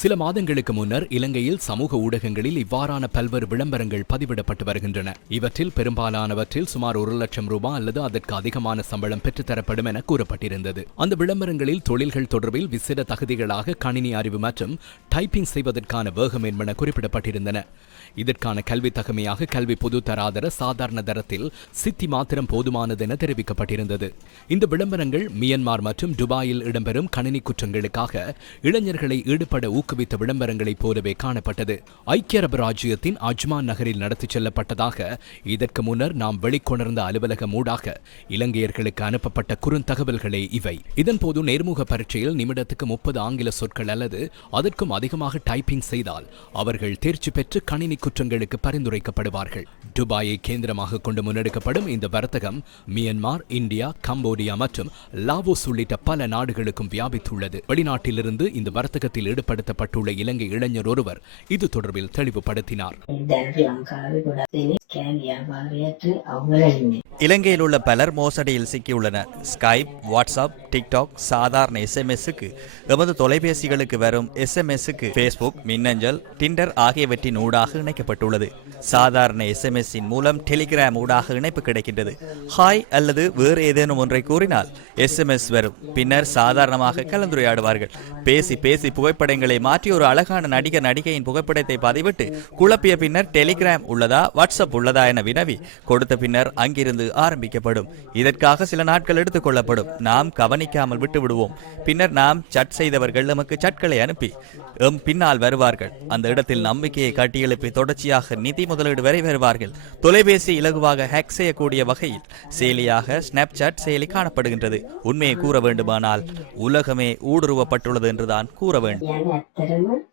சில மாதங்களுக்கு முன்னர் இலங்கையில் சமூக ஊடகங்களில் இவ்வாறான பல்வேறு விளம்பரங்கள் பதிவிடப்பட்டு வருகின்றன. இவற்றில் பெரும்பாலானவற்றில் சுமார் ஒரு லட்சம் ரூபாய் அல்லது அதற்கு அதிகமான சம்பளம் பெற்றுத்தரப்படும் என கூறப்பட்டிருந்தது. அந்த விளம்பரங்களில் தொழில்கள் தொடர்பில் விசிட தகுதிகளாக கணினி அறிவு மற்றும் டைப்பிங் செய்வதற்கான வேகம் என்பன குறிப்பிடப்பட்டிருந்தன. இதற்கான கல்வி தகமையாக கல்வி பொது தராதர சாதாரண தரத்தில் சித்தி மாத்திரம் போதுமானது என தெரிவிக்கப்பட்டிருந்தது. இந்த விளம்பரங்கள் மியன்மார் மற்றும் துபாயில் இடம்பெறும் கணினி குற்றங்களுக்காக இளைஞர்களை ஈடுபட ஊக்குவித்த விளம்பரங்களைப் போலவே காணப்பட்டது. ஐக்கிய அரபு ராஜ்யத்தின் அஜ்மான் நகரில் நடத்திச் செல்லப்பட்டதாக இதற்கு முன்னர் நாம் வெளிக்கொணர்ந்த அலுவலகம் ஊடாக இலங்கையர்களுக்கு அனுப்பப்பட்ட குறுந்தகவல்களே இவை. இதன்போது நேர்முக பரீட்சையில் நிமிடத்துக்கு முப்பது ஆங்கில சொற்கள் அல்லது அதற்கும் அதிகமாக டைப்பிங் செய்தால் அவர்கள் தேர்ச்சி பெற்று கணினி குற்றங்களுக்கு பரிந்துரைக்கப்படுவார்கள். துபாயை கேந்திரமாக கொண்டு முன்னெடுக்கப்படும் இந்த வர்த்தகம் மியன்மார் இந்தியா கம்போடியா மற்றும் லாவோஸ் உள்ளிட்ட பல நாடுகளுக்கும் வியாபித்துள்ளது. வெளிநாட்டிலிருந்து இந்த வர்த்தகத்தில் ஈடுபடுத்த ஈடுபட்டுள்ள இலங்கை இளைஞர் ஒருவர் இது தொடர்பில் தெளிவுபடுத்தினார். இலங்கையில் உள்ள பலர் மோசடியில் சிக்கியுள்ளனர். ஸ்கைப் வாட்ஸ்அப் டிக்டாக் சாதாரண எஸ்எம்எஸ்க்கு எமது தொலைபேசிகளுக்கு வரும் எஸ்எம்எஸ்க்கு பேஸ்புக் மின்னஞ்சல் டிண்டர் ஆகியவற்றின் ஊடாக இணைக்கப்பட்டுள்ளது. சாதாரண எஸ்எம்எஸ்ஸின் மூலம் டெலிகிராம் ஊடாக இணைப்பு கிடைக்கின்றது. ஹாய் அல்லது வேறு ஏதேனும் ஒன்றை கூறினால் எஸ்எம்எஸ் வரும். பின்னர் சாதாரணமாக கலந்துரையாடுவார்கள். பேசி பேசி புகைப்படங்களை மாற்றி ஒரு அழகான நடிகர் நடிகையின் புகைப்படத்தை பதிவிட்டு குழப்பிய பின்னர் டெலிகிராம் உள்ளதா வாட்ஸ்அப் உள்ளதா என வினவி கொடுத்த பின்னர் அங்கிருந்து ஆரம்பிக்கப்படும். இதற்காக சில நாட்கள் எடுத்துக் கொள்ளப்படும். நாம் கவனிக்காமல் விட்டு விடுவோம் பின்னர் நாம் சட் செய்தவர்கள் நமக்கு சட்களை அனுப்பி எம் பின்னால் வருவார்கள். அந்த இடத்தில் நம்பிக்கையை கட்டியெழுப்பி தொடர்ச்சியாக நிதி முதலீடு வரை வருவார்கள். தொலைபேசி இலகுவாக ஹேக் செய்யக்கூடிய வகையில் செயலியாக ஸ்னாப்சாட் செயலி காணப்படுகின்றது. உண்மையை கூற வேண்டுமானால் உலகமே ஊடுருவப்பட்டுள்ளது என்றுதான் கூற வேண்டும். Everyone?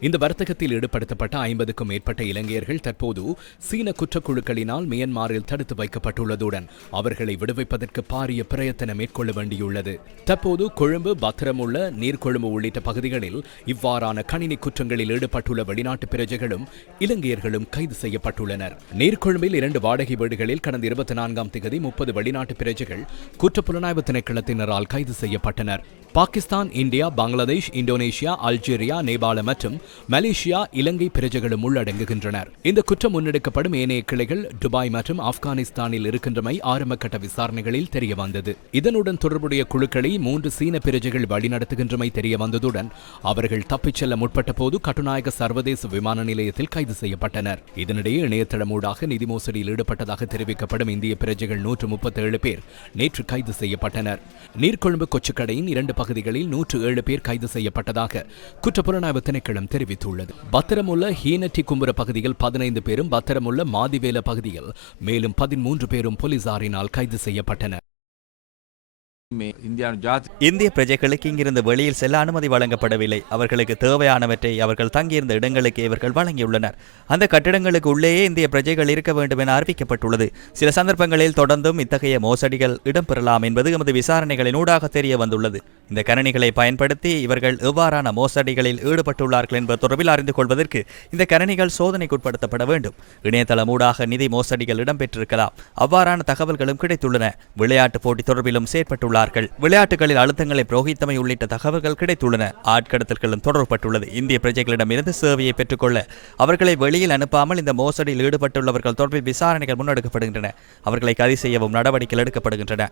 இந்த வர்த்தகத்தில் ஈடுபடுத்தப்பட்ட ஐம்பதுக்கும் மேற்பட்ட இலங்கையர்கள் தற்போது சீன குற்றக்குழுக்களினால் மியன்மாரில் தடுத்து வைக்கப்பட்டுள்ளதுடன் அவர்களை விடுவிப்பதற்கு பாரிய பிரயத்தனம் மேற்கொள்ள வேண்டியுள்ளது. தற்போது கொழும்பு பத்திரமுள்ள நீர்கொழும்பு உள்ளிட்ட பகுதிகளில் இவ்வாறான கணினி குற்றங்களில் ஈடுபட்டுள்ள வெளிநாட்டு பிரஜைகளும் இலங்கையர்களும் கைது செய்யப்பட்டுள்ளனர். நீர்கொழும்பில் இரண்டு வாடகை வீடுகளில் கடந்த இருபத்தி நான்காம் திகதி முப்பது வெளிநாட்டு பிரஜைகள் குற்றப்புலனாய்வு திணைக்களத்தினரால் கைது செய்யப்பட்டனர். Pakistan India Bangladesh Indonesia Algeria நேபாளம் மற்றும் மலேசியா இலங்கை பிரஜைகளும் உள்ளடங்குகின்றனர். இந்த குற்றம் முன்னெடுக்கப்படும் ஏனைய கிளைகள் துபாய் மற்றும் ஆப்கானிஸ்தானில் இருக்கின்றமை ஆரம்பகட்ட விசாரணைகளில் தெரியவந்தது. இதனுடன் தொடர்புடைய குழுக்களை மூன்று சீன பிரஜைகள் வழிநடத்துகின்றமை தெரியவந்ததுடன் அவர்கள் தப்பிச் செல்ல முற்பட்ட போது கட்டுநாயக சர்வதேச விமான நிலையத்தில் கைது செய்யப்பட்டனர். இதனிடையே இணையதளம் ஊடாக நிதி மோசடியில் ஈடுபட்டதாக தெரிவிக்கப்படும் இந்திய பிரஜைகள் நூற்று முப்பத்தேழு பேர் நேற்று கைது செய்யப்பட்டனர். நீர்கொழும்பு கொச்சுக்கடையின் இரண்டு பகுதிகளில் நூற்று ஏழு பேர் கைது செய்யப்பட்டதாக வருவதாக குற்றப்புலனாய்வு திணைக்களம் தெரிவித்துள்ளது. பத்திரமுள்ள ஹீனட்டி கும்புர பகுதியில் பதினைந்து பேரும் பத்திரமுள்ள மாதிவேல பகுதியில் மேலும் பதிமூன்று பேரும் போலீசாரினால் கைது செய்யப்பட்டனர். இந்திய பிரஜைகளுக்கு இங்கிருந்து வெளியில் செல்ல அனுமதி வழங்கப்படவில்லை. அவர்களுக்கு தேவையானவற்றை அவர்கள் தங்கியிருந்த இடங்களுக்கு இவர்கள் வழங்கியுள்ளனர். அந்த கட்டிடங்களுக்கு உள்ளேயே இந்திய பிரஜைகள் இருக்க வேண்டும் என அறிவிக்கப்பட்டுள்ளது. சில சந்தர்ப்பங்களில் தொடர்ந்தும் இத்தகைய மோசடிகள் இடம்பெறலாம் என்பது எமது விசாரணைகளின் ஊடாக தெரிய வந்துள்ளது. இந்த கணினிகளை பயன்படுத்தி இவர்கள் எவ்வாறான மோசடிகளில் ஈடுபட்டுள்ளார்கள் என்பது தொடர்பில் அறிந்து கொள்வதற்கு இந்த கணினிகள் சோதனைக்குட்படுத்தப்பட வேண்டும். இணையதளம் ஊடாக நிதி மோசடிகள் இடம்பெற்றிருக்கலாம். அவ்வாறான தகவல்களும் கிடைத்துள்ளன. விளையாட்டு போட்டி தொடர்பிலும் தெரிவித்துள்ளார்கள் விளையாட்டுகளில் அழுத்தங்களை புரோகித்தமை உள்ளிட்ட தகவல்கள் கிடைத்துள்ளன. ஆட்கடத்தல்களும் தொடரப்பட்டுள்ளது. இந்திய பிரஜைகளிடமிருந்து சேவையை பெற்றுக்கொள்ள அவர்களை வெளியில் அனுப்பாமல் இந்த மோசடியில் ஈடுபட்டுள்ளவர்கள் தொடர்பில் விசாரணைகள் முன்னெடுக்கப்படுகின்றன. அவர்களை கைது செய்யவும் நடவடிக்கைகள் எடுக்கப்படுகின்றன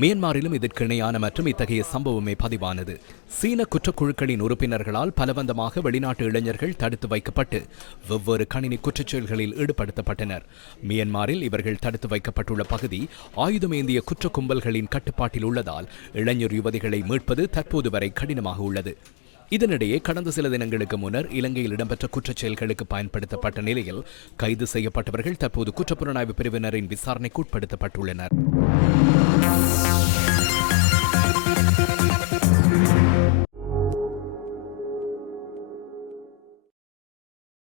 மியான்மரிலும் இதற்கு இணையான மற்றும் இத்தகைய சம்பவமே பதிவானது. சீன குற்றக்குழுக்களின் உறுப்பினர்களால் பலவந்தமாக வெளிநாட்டு இளைஞர்கள் தடுத்து வைக்கப்பட்டு வெவ்வேறு கணினி குற்றச்செயல்களில் ஈடுபடுத்தப்பட்டனர். மியான்மரில் இவர்கள் தடுத்து வைக்கப்பட்டுள்ள பகுதி ஆயுதமேந்திய குற்ற கும்பல்களின் கட்டுப்பாட்டில் உள்ளதால் இளைஞர் யுவதிகளை மீட்பது தற்போது வரை கடினமாக உள்ளது. இதனிடையே கடந்த சில தினங்களுக்கு முன்னர் இலங்கையில் இடம்பெற்ற குற்றச் செயல்களுக்கு பயன்படுத்தப்பட்ட நிலையில் கைது செய்யப்பட்டவர்கள் தற்போது குற்றப்புலனாய்வு பிரிவினரின் விசாரணைக்கு உட்படுத்தப்பட்டுள்ளனர்.